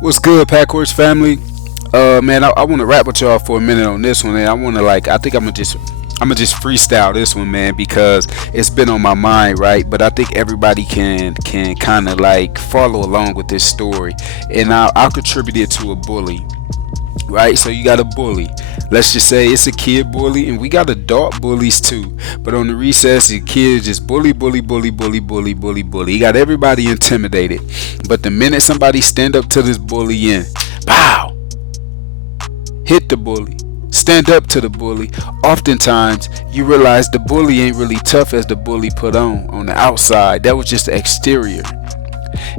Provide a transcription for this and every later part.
What's good, Pack Horse family? Man, I want to rap with y'all for a minute on this one, and I want to I think I'm gonna just freestyle this one, man, because it's been on my mind, right? But I think everybody can kind of like follow along with this story, and I'll contribute it to a bully, right? So you got a bully. Let's just say it's a kid bully, and we got adult bullies too. But on the recess, the kid just bully, bully, bully, bully, bully, bully, bully. He got everybody intimidated. But the minute somebody stand up to this bully and pow, hit the bully, stand up to the bully, oftentimes you realize the bully ain't really tough as the bully put on the outside. That was just the exterior.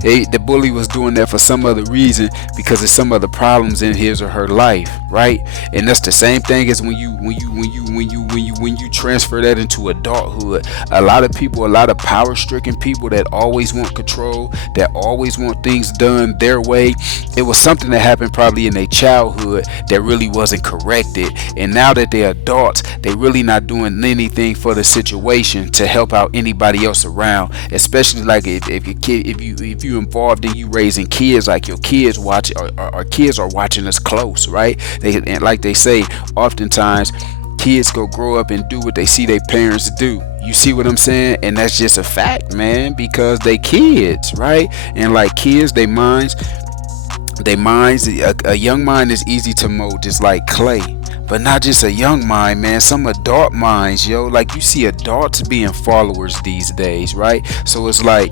The bully was doing that for some other reason because of some other problems in his or her life, right? And that's the same thing as when you transfer that into adulthood. A lot of people, a lot of power-stricken people that always want control, that always want things done their way. It was something that happened probably in their childhood that really wasn't corrected, and now that they're adults, they really not doing anything for the situation to help out anybody else around. Especially like if you involved in you raising kids, like your kids watch, our kids are watching us close, right? And like they say, oftentimes kids go grow up and do what they see their parents do. You see what I'm saying? And that's just a fact, man, because they kids, right? And like kids, a young mind is easy to mold, just like clay. But not just a young mind, man. Some adult minds, yo. Like you see adults being followers these days, right? So it's like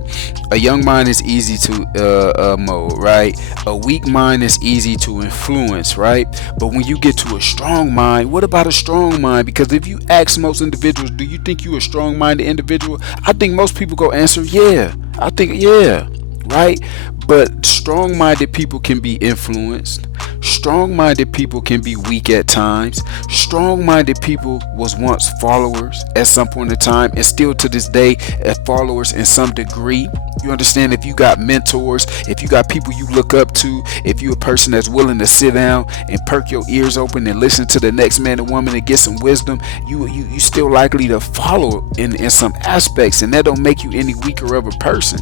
a young mind is easy to mold, right? A weak mind is easy to influence, right? But when you get to a strong mind, what about a strong mind? Because if you ask most individuals, do you think you a strong-minded individual? I think most people go answer, yeah. I think, yeah, right? But strong-minded people can be influenced. Strong-minded people can be weak at times. Strong-minded people was once followers at some point in time, and still to this day as followers in some degree. You understand? If you got mentors, if you got people you look up to, if you're a person that's willing to sit down and perk your ears open and listen to the next man or woman and get some wisdom, you still likely to follow in some aspects, and that don't make you any weaker of a person.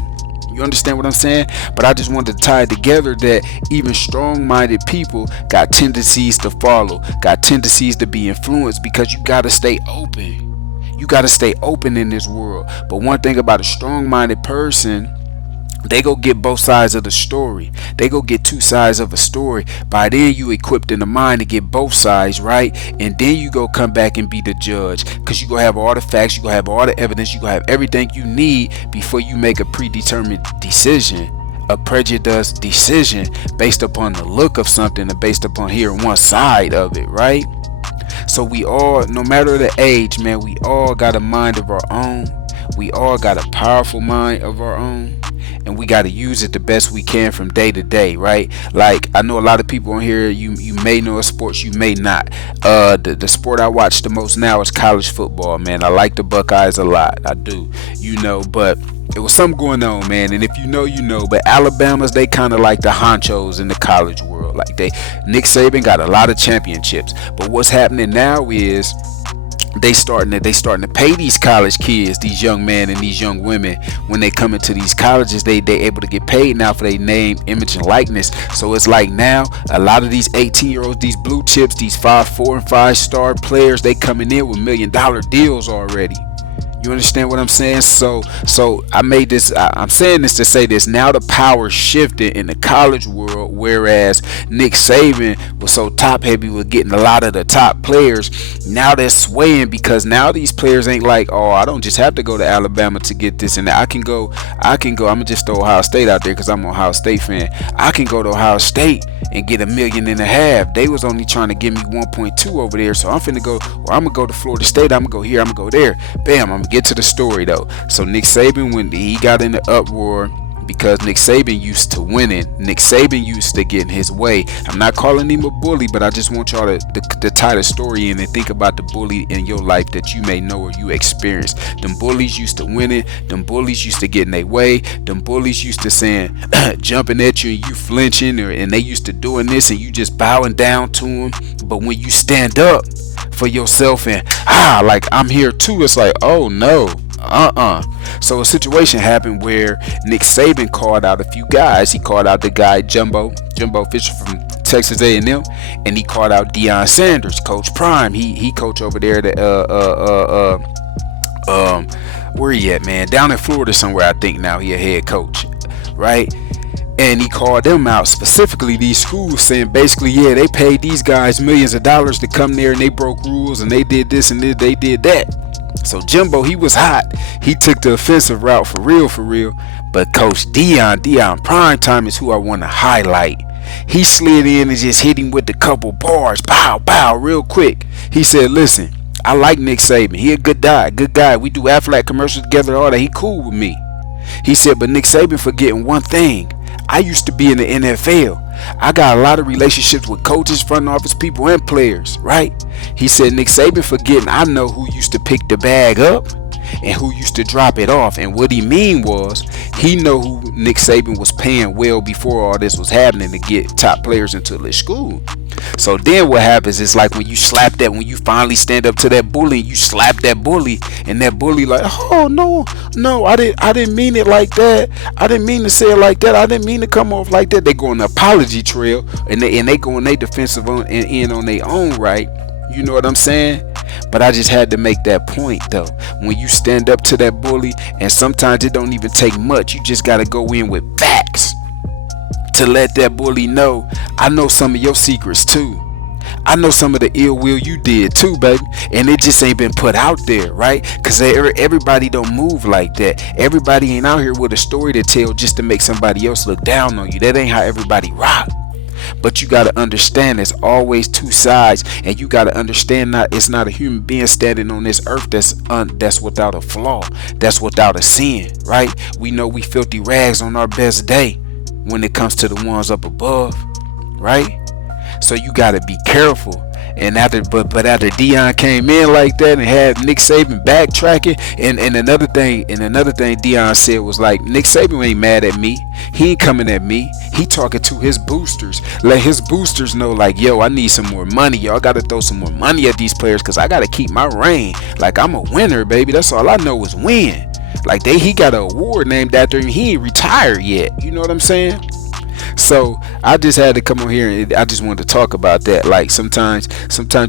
You understand what I'm saying? But I just wanted to tie it together that even strong-minded people got tendencies to follow, got tendencies to be influenced, because you got to stay open. You got to stay open in this world. But one thing about a strong-minded person, they go get both sides of the story. They go get two sides of a story. By then you equipped in the mind to get both sides, right? And then you go come back and be the judge, because you gonna have all the facts, you gonna have all the evidence, you gonna have everything you need before you make a predetermined decision, a prejudiced decision based upon the look of something and based upon hearing one side of it, right? So we all, no matter the age, man, we all got a mind of our own. We all got a powerful mind of our own, and we got to use it the best we can from day to day, right? Like I know a lot of people on here, you may know a sports, you may not. The sport I watch the most now is college football, man. I like the Buckeyes a lot, I do, but it was something going on, man. And if you know, you know. But Alabama's, they kind of like the honchos in the college world. Like Nick Saban got a lot of championships. But what's happening now is they starting to pay these college kids, these young men and these young women, when they come into these colleges, they able to get paid now for their name, image, and likeness. So it's like now a lot of these 18-year-olds, these blue chips, these 5, 4, and 5-star players, they coming in with $1 million deals already. You understand what I'm saying? So I made this, I'm saying this to say this. Now the power shifted in the college world, whereas Nick Saban was so top heavy with getting a lot of the top players. Now they're swaying, because now these players ain't like, oh, I don't just have to go to Alabama to get this and that. I can go, I'm gonna just throw Ohio State out there because I'm an Ohio State fan. I can go to Ohio State and get $1.5 million. They was only trying to give me 1.2 over there, so I'm finna go, or I'm gonna go to Florida State, I'm gonna go here, I'm gonna go there. Bam, I'm gonna get to the story though. So Nick Saban, when he got in the uproar, because Nick Saban used to winning, Nick Saban used to getting his way. I'm not calling him a bully, but I just want y'all to tie the story in and think about the bully in your life that you may know or you experienced. Them bullies used to winning. Them bullies used to getting their way. Them bullies used to saying, jumping at you and you flinching, and they used to doing this and you just bowing down to them. But when you stand up for yourself and like I'm here too, it's like, oh no, So a situation happened where Nick Saban called out a few guys. He called out the guy Jumbo Fisher from Texas A&M, and he called out Deion Sanders, Coach Prime. He coach over there at where he at, man? Down in Florida somewhere, I think. Now he a head coach, right? And he called them out, specifically these schools, saying basically, yeah, they paid these guys millions of dollars to come there, and they broke rules, and they did this and they did that. So Jimbo, he was hot. He took the offensive route for real, for real. But Coach Deion Primetime is who I want to highlight. He slid in and just hit him with a couple bars, pow, pow, real quick. He said, listen, I like Nick Saban. He a good guy. We do Aflac commercials together, all that. He cool with me. He said, but Nick Saban forgetting one thing. I used to be in the NFL. I got a lot of relationships with coaches, front office people, and players, right? He said, Nick Saban forgetting I know who used to pick the bag up and who used to drop it off. And what he mean was, he know who Nick Saban was paying well before all this was happening to get top players into his school. So then what happens is, like when you slap that, when you finally stand up to that bully, you slap that bully, and that bully like, oh no, I didn't mean it like that. I didn't mean to say it like that. I didn't mean to come off like that. They go on the apology trail, and they go on their defensive end on their own right. You know what I'm saying? But I just had to make that point though. When you stand up to that bully, and sometimes it don't even take much, you just gotta go in with facts to let that bully know, I know some of your secrets too. I know some of the ill will you did too, baby. And it just ain't been put out there, right? Because everybody don't move like that. Everybody ain't out here with a story to tell just to make somebody else look down on you. That ain't how everybody rock. But you got to understand there's always two sides, and you got to understand that it's not a human being standing on this earth that's without a flaw, that's without a sin, right? We know we filthy rags on our best day when it comes to the ones up above, right? So you got to be careful. And after Deion came in like that and had Nick Saban backtracking, and another thing Deion said was like, Nick Saban ain't mad at me. He ain't coming at me. He talking to his boosters. Let his boosters know, like, yo, I need some more money. Y'all got to throw some more money at these players, because I got to keep my reign. Like, I'm a winner, baby. That's all I know is win. Like, he got an award named after him. He ain't retired yet. You know what I'm saying? So I just had to come on here, and I just wanted to talk about that. Like, sometimes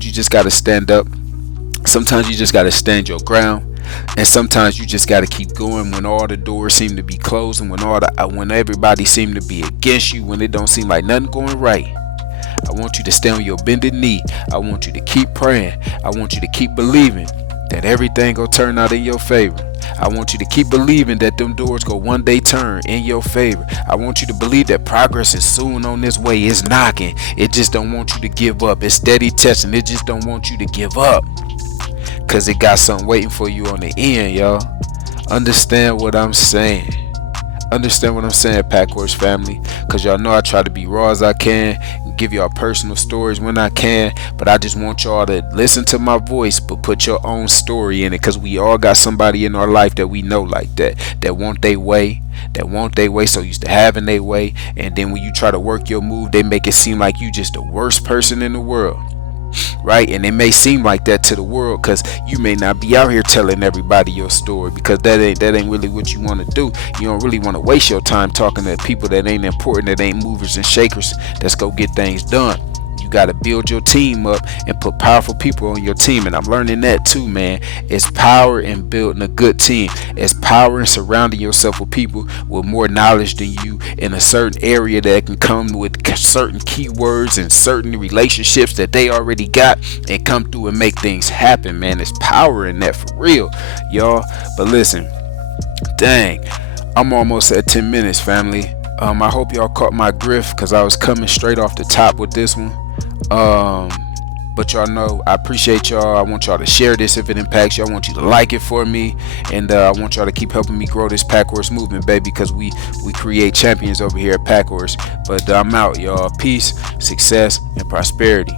you just got to stand up. Sometimes you just got to stand your ground, and sometimes you just got to keep going when all the doors seem to be closed, and when everybody seem to be against you, when it don't seem like nothing going right. I want you to stay on your bended knee. I want you to keep praying. I want you to keep believing that everything gonna turn out in your favor. I want you to keep believing that them doors go one day turn in your favor. I want you to believe that progress is soon on this way. It's knocking. It just don't want you to give up. It's steady testing. It just don't want you to give up, because it got something waiting for you on the end, y'all. Understand what I'm saying. Understand what I'm saying, Pack Horse family, because y'all know I try to be raw as I can, give y'all personal stories when I can, but I just want y'all to listen to my voice, but put your own story in it, because we all got somebody in our life that we know like that want their way, so used to having their way, and then when you try to work your move, they make it seem like you just the worst person in the world. Right? And it may seem like that to the world, because you may not be out here telling everybody your story, because that ain't really what you want to do. You don't really want to waste your time talking to people that ain't important, that ain't movers and shakers, that's go get things done. You got to build your team up and put powerful people on your team. And I'm learning that too, man. It's power in building a good team. It's power in surrounding yourself with people with more knowledge than you in a certain area that can come with certain keywords and certain relationships that they already got and come through and make things happen, man. It's power in that for real, y'all. But listen, dang, I'm almost at 10 minutes, family. I hope y'all caught my grift, because I was coming straight off the top with this one. But y'all know I appreciate y'all. I want y'all to share this if it impacts you. I want you to like it for me, and I want y'all to keep helping me grow this Pack Horse movement, baby, because we create champions over here at Pack Horse. But I'm out, y'all. Peace, success, and prosperity.